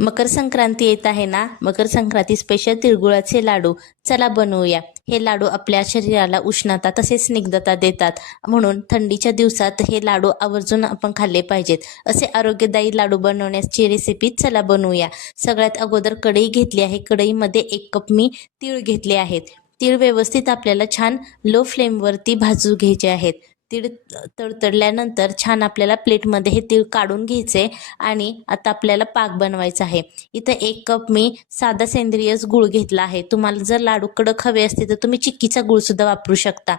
मकर संक्रांती येत आहे ना. मकर संक्रांती स्पेशल तिळगुळाचे लाडू चला बनवूया. हे लाडू आपल्या शरीराला उष्णता तसेच स्निग्धता देतात, म्हणून थंडीच्या दिवसात हे लाडू आवर्जून आपण खाल्ले पाहिजेत. असे आरोग्यदायी लाडू बनवण्याची रेसिपी चला बनवूया. सगळ्यात अगोदर कढई घेतली आहे. कढईमध्ये 1 कप मी तीळ घेतले आहेत. तीळ व्यवस्थित आपल्याला छान लो फ्लेमवरती भाजू घ्यायचे आहेत. तीळ तडतडल्यानंतर छान आपल्याला प्लेटमध्ये हे तीळ काढून घ्यायचे आणि आता आपल्याला पाक बनवायचा आहे. इथं 1 कप मी साधा सेंद्रियच गूळ घेतला आहे. तुम्हाला जर लाडू कडक हवे असते तर तुम्ही चिक्कीचा गूळ सुद्धा वापरू शकता.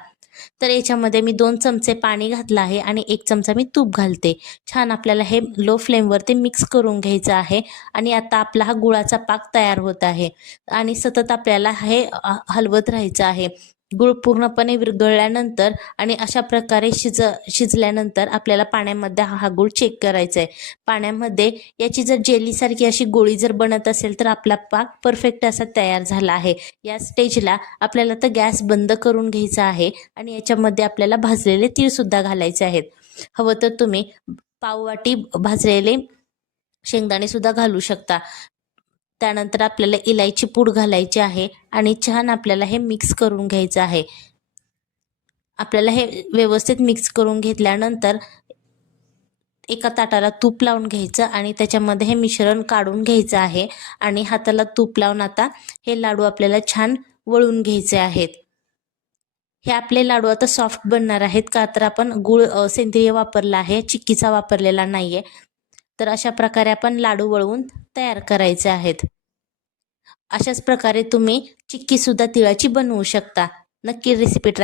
तर याच्यामध्ये मी 2 चमचे पाणी घातलं आहे आणि 1 चमचा मी तूप घालते. छान आपल्याला हे लो फ्लेमवरती मिक्स करून घ्यायचं आहे आणि आता आपला हा गुळाचा पाक तयार होत आहे आणि सतत आपल्याला हे हलवत राहायचं आहे. गूळ पूर्णपणे विरघळल्यानंतर आणि अशा प्रकारे शिजल्यानंतर आपल्याला पाण्यामध्ये हा गूळ चेक करायचा आहे. पाण्यामध्ये याची जर जेलीसारखी अशी गोळी जर बनत असेल तर आपला पाक परफेक्ट असा तयार झाला आहे. या स्टेजला आपल्याला तर गॅस बंद करून घ्यायचा आहे आणि याच्यामध्ये आपल्याला भाजलेले तीळसुद्धा घालायचे आहेत. हवं तर तुम्ही पाववाटी भाजलेले शेंगदाणे सुद्धा घालू शकता. त्यानंतर आपल्याला इलायची पूड घालायची आहे आणि छान आपल्याला हे मिक्स करून घ्यायचं आहे. आपल्याला हे व्यवस्थित मिक्स करून घेतल्यानंतर एका ताटाला तूप लावून घ्यायचं आणि त्याच्यामध्ये हे मिश्रण काढून घ्यायचं आहे आणि हाताला तूप लावून आता हे लाडू आपल्याला छान वळून घ्यायचे आहेत. हे आपले लाडू आता सॉफ्ट बनणार आहेत, का तर आपण गूळ सेंद्रिय वापरला आहे, चिक्कीचा वापरलेला नाहीये. तर अशा प्रकारे आपण लाडू वळवून तयार करायचे आहेत. अशाच प्रकारे तुम्ही चिक्की सुद्धा तिळाची बनवू शकता. नक्की रेसिपी ट्राय